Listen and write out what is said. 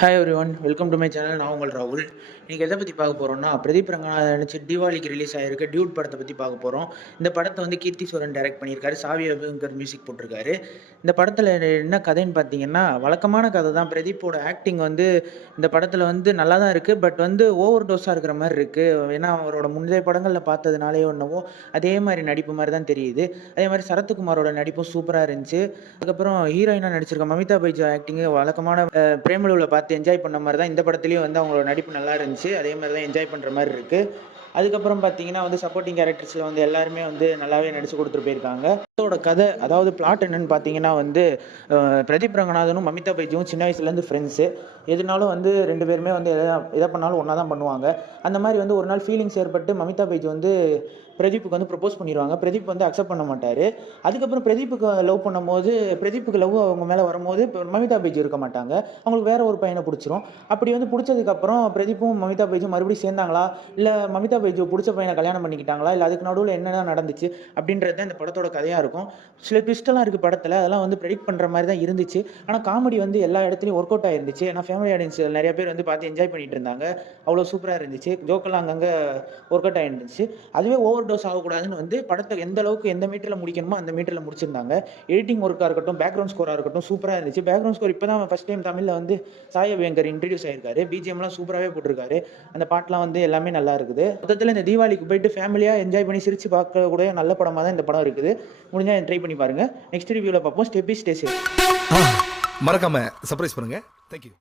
Hi every one, welcome to my channel. நான் உங்கள் ராகுல். இன்றைக்கி எதை பற்றி பார்க்க போகிறோம்னா, பிரதீப் ரங்கநாதன் நினச்சி தீபாவளிக்கு ரிலீஸ் ஆகிருக்கு டியூட் படத்தை பற்றி பார்க்க போகிறோம். இந்த படத்தை வந்து கீர்த்தி சுரன் டைரக்ட் பண்ணியிருக்காரு, சாவி அபுங்கர் மியூசிக் போட்டிருக்காரு. இந்த படத்தில் என்ன கதைன்னு பார்த்தீங்கன்னா, வழக்கமான கதை தான். பிரதீப்போட ஆக்டிங் வந்து இந்த படத்தில் வந்து நல்லா தான் இருக்குது, பட் வந்து ஓவர் டோஸாக இருக்கிற மாதிரி இருக்குது. ஏன்னா அவரோட முந்தைய படங்களில் பார்த்ததுனாலே ஒன்றவோ அதே மாதிரி நடிப்பு மாதிரி தான் தெரியுது. அதே மாதிரி சரத்குமாரோட நடிப்பும் சூப்பராக இருந்துச்சு. அதுக்கப்புறம் ஹீரோயினாக நடிச்சிருக்க மமிதா பைஜு ஆக்டிங்கு வழக்கமான பிரேமலுவில் பார்த்து என்ஜாய் பண்ண மாதிரி தான் இந்த படத்துலேயும் வந்து அவங்களோட நடிப்பு நல்லா இருந்துச்சு. அதே மாதிரி தான் என்ஜாய் பண்ணுற மாதிரி இருக்குது. அதுக்கப்புறம் பார்த்தீங்கன்னா வந்து சப்போர்ட்டிங் கேரக்டர்ஸில் வந்து எல்லாருமே வந்து நல்லாவே நடிச்சு கொடுத்துட்டு போயிருக்காங்க. படத்தோட கதை, அதாவது பிளாட் என்னன்னு பார்த்தீங்கன்னா வந்து பிரதீப் ரங்கநாதனும் மமிதா பைஜுவும் சின்ன வயசுலேருந்து ஃப்ரெண்ட்ஸு. எதுனாலும் வந்து 2 பேருமே வந்து எதை பண்ணாலும் ஒன்றா தான் பண்ணுவாங்க. அந்த மாதிரி வந்து ஒரு நாள் ஃபீலிங்ஸ் ஏற்பட்டு மமிதா பைஜு வந்து பிரதீப்புக்கு வந்து ப்ரப்போஸ் பண்ணிடுவாங்க. பிரதீப் வந்து அக்செப்ட் பண்ண மாட்டார். அதுக்கப்புறம் பிரதீப்புக்கு லவ் பண்ணும்போது, பிரதீப்புக்கு லவ் அவங்க மேலே வரும்போது மமிதா பைஜு இருக்க மாட்டாங்க. அவங்களுக்கு வேற ஒரு பையனை பிடிச்சிரும். அப்படி வந்து பிடிச்சதுக்கப்புறம் பிரதீப்பும் மமிதா பைஜும் மறுபடியும் சேர்ந்தாங்களா, இல்லை மமிதா பைஜு பிடிச்ச பையனை கல்யாணம் பண்ணிக்கிட்டாங்களா, இல்லை அதுக்கு நடுவில் என்னதான் நடந்துச்சு அப்படின்றது தான் இந்த படத்தோட கதையாக இருக்கும். சில ட்விஸ்டெல்லாம் இருக்குது படத்தில், அதெல்லாம் வந்து ப்ரெடிக்ட் பண்ணுற மாதிரி தான் இருந்துச்சு. ஆனால் காமெடி வந்து எல்லா இடத்துலையும் ஒர்க் அவுட் ஆயிருந்துச்சு. ஏன்னா ஃபேமிலி ஆடியன்ஸ் நிறைய பேர் வந்து பார்த்து என்ஜாய் பண்ணிட்டு இருந்தாங்க. அவ்வளோ சூப்பராக இருந்துச்சு. ஜோக்கெல்லாம் அங்கங்கே ஒர்க் அவுட் ஆயிருந்துச்சு. அதுவே ஓவர் டோஸ் ஆகக்கூடாதுன்னு வந்து படத்தை எந்த அளவுக்கு எந்த மீட்டரில் முடிக்கணுமோ அந்த மீட்டரில் முடிச்சிருந்தாங்க. எடிட்டிங் ஒர்க்காக இருக்கட்டும், பேக்ரவுண்ட் ஸ்கோராக இருக்கட்டும் சூப்பராக இருந்துச்சு. பேக்ரவுண்ட் ஸ்கோர் இப்போ தான் ஃபஸ்ட் டைம் தமிழில் வந்து சாய் அபியங்கர் இன்ட்ரடியூஸ் ஆயிருக்காரு. பிஜிஎம்லாம் சூப்பராகவே போட்டிருக்காரு. அந்த பாட்டெலாம் வந்து எல்லாமே நல்லா இருக்குது. மொத்தத்தில் இந்த தீபாவளிக்கு போயிட்டு ஃபேமிலியாக என்ஜாய் பண்ணி சிரிச்சு பார்க்கக்கூடிய நல்ல படமாக தான் இந்த படம் இருக்குது. முடிஞ்சால் ட்ரை பண்ணி பாருங்கள். நெக்ஸ்ட் ரிவ்யூவில் பார்ப்போம். Stay safe. மறக்காம சர்ப்ரைஸ் பண்ணுங்க. தேங்க்யூ.